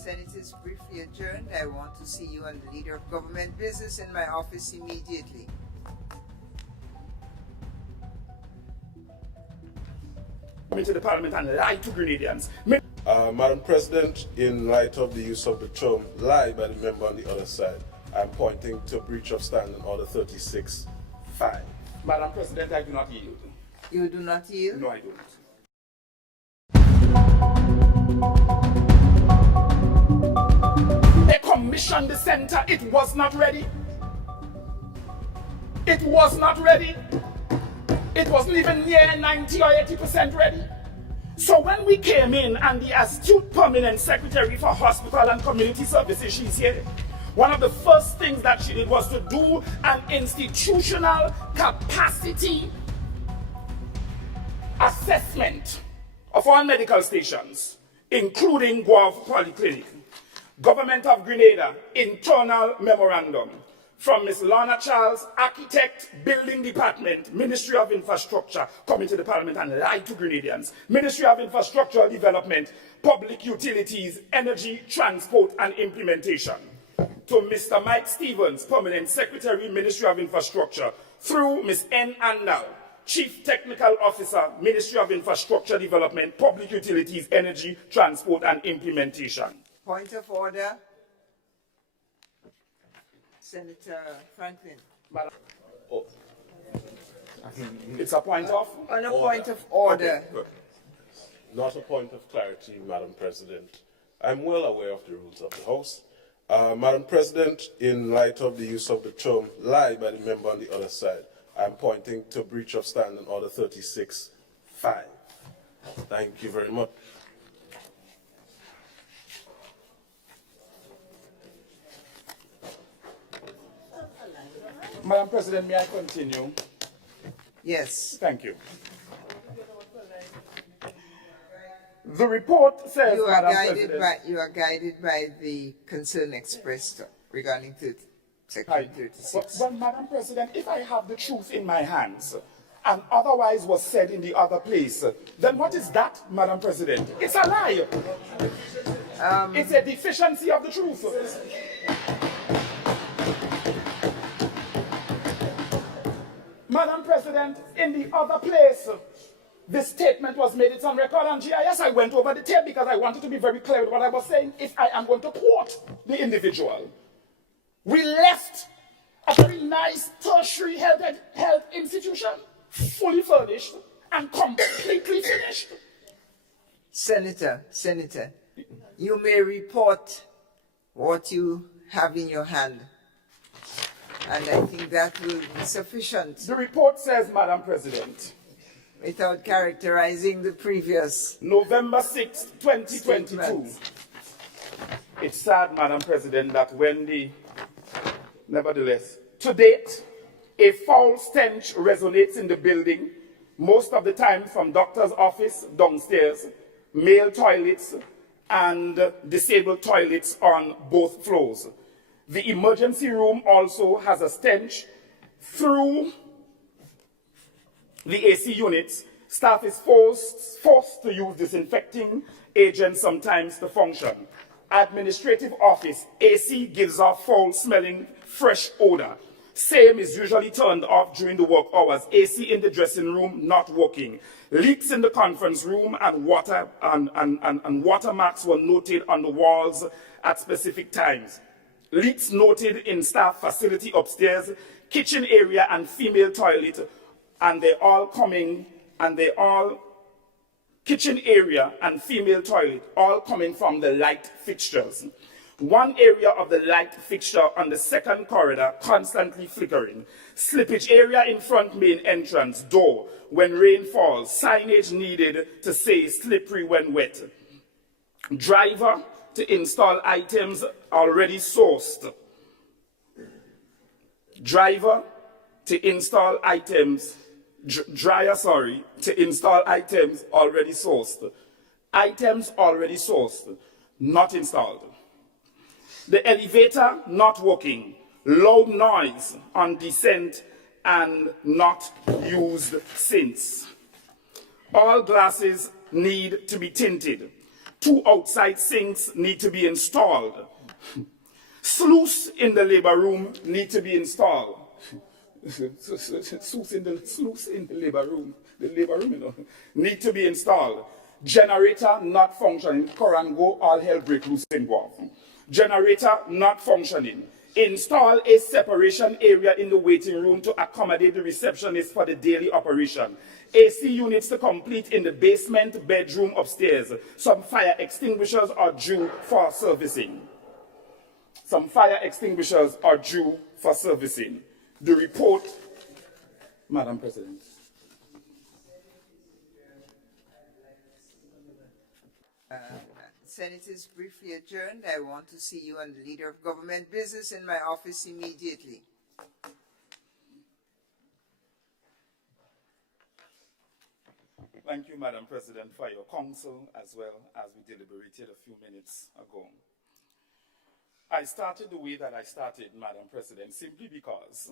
Senate is briefly adjourned. I want to see you and the Leader of Government Business in my office immediately. Into the Parliament and lie to Grenadians. Madam President, in light of the use of the term lie by the member on the other side, I'm pointing to breach of standing order 36(5). Madam President, I do not yield. You do not yield? No, I don't. They commissioned the center. It was not ready. It was not ready. It wasn't even near 90 or 80% ready. So when we came in and the astute permanent secretary for hospital and community services, she's here, one of the first things that she did was to do an institutional capacity assessment of all medical stations, including Guelph Polyclinic. Government of Grenada, internal memorandum from Ms. Lorna Charles, Architect, Building Department, Ministry of Infrastructure, coming to the Parliament and lie to Grenadians. Ministry of Infrastructural Development, Public Utilities, Energy, Transport and Implementation. To Mr. Mike Stevens, Permanent Secretary, Ministry of Infrastructure, through Ms. N. Andal, Chief Technical Officer, Ministry of Infrastructure Development, Public Utilities, Energy, Transport and Implementation. Point of order. Senator Franklin. Madam, It's a point of? On a point of order. Okay, not a point of clarity, Madam President. I'm well aware of the rules of the House. Madam President, in light of the use of the term lie by the member on the other side, I'm pointing to breach of standing order 36(5). Thank you very much. Madam President, may I continue? Yes. Thank you. The report says, You are, Madam guided President, by, you are guided by the concern expressed regarding Section 36. Well, Madam President, if I have the truth in my hands and otherwise was said in the other place, then what is that, Madam President? It's a lie. It's a deficiency of the truth. Madam President, in the other place, this statement was made. It's on record on GIS. I went over the tape because I wanted to be very clear with what I was saying. If I am going to quote the individual, we left a very nice tertiary health institution, fully furnished and completely finished. Senator, you may report what you have in your hand. And I think that will be sufficient. The report says, Madam President, without characterizing the previous November 6, 2022. statements. It's sad, Madam President, that nevertheless, to date, a foul stench resonates in the building, most of the time from doctor's office downstairs, male toilets, and disabled toilets on both floors. The emergency room also has a stench. Through the AC units, staff is forced to use disinfecting agents sometimes to function. Administrative office, AC gives off foul-smelling, fresh odor. Same is usually turned off during the work hours. AC in the dressing room, not working. Leaks in the conference room and watermarks were noted on the walls at specific times. Leaks noted in staff facility upstairs, kitchen area and female toilet, and kitchen area and female toilet, all coming from the light fixtures. One area of the light fixture on the second corridor constantly flickering. Slippage area in front main entrance door when rain falls. Signage needed to say slippery when wet. Driver to install items already sourced. Dryer to install items already sourced. Items already sourced, not installed. The elevator not working. Loud noise on descent and not used since. All glasses need to be tinted. 2 outside sinks need to be installed. Sluice in the labor room need to be installed. Sluice in the labor room, need to be installed. Generator not functioning. Korango, all hell break loose in Guam. Generator not functioning. Install a separation area in the waiting room to accommodate the receptionist for the daily operation. AC units to complete in the basement, bedroom, upstairs. Some fire extinguishers are due for servicing. The report, Madam President. Senate is briefly adjourned. I want to see you and the Leader of Government Business in my office immediately. Thank you, Madam President, for your counsel as well as we deliberated a few minutes ago. I started the way that I started, Madam President, simply because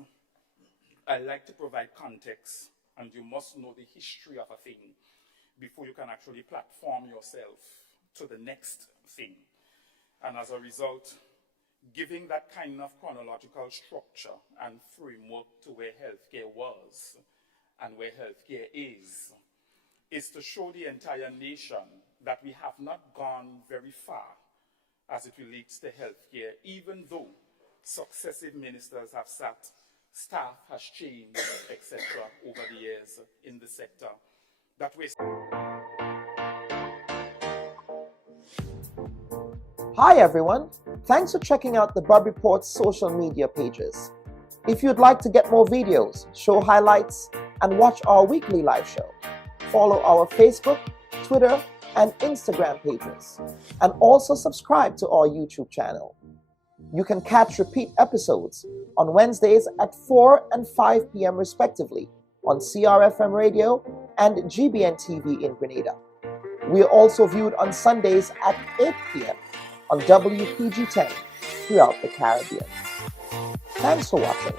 I like to provide context, and you must know the history of a thing before you can actually platform yourself to the next thing. And as a result, giving that kind of chronological structure and framework to where healthcare was and where healthcare is to show the entire nation that we have not gone very far as it relates to healthcare, even though successive ministers have sat, staff has changed, etc., over the years in the sector. That way. Hi everyone, thanks for checking out the Bub Report's social media pages. If you'd like to get more videos, show highlights, and watch our weekly live show, follow our Facebook, Twitter, and Instagram pages, and also subscribe to our YouTube channel. You can catch repeat episodes on Wednesdays at 4 and 5 p.m. respectively on CRFM Radio and GBN TV in Grenada. We are also viewed on Sundays at 8 p.m. on WPG 10 throughout the Caribbean. Thanks for watching.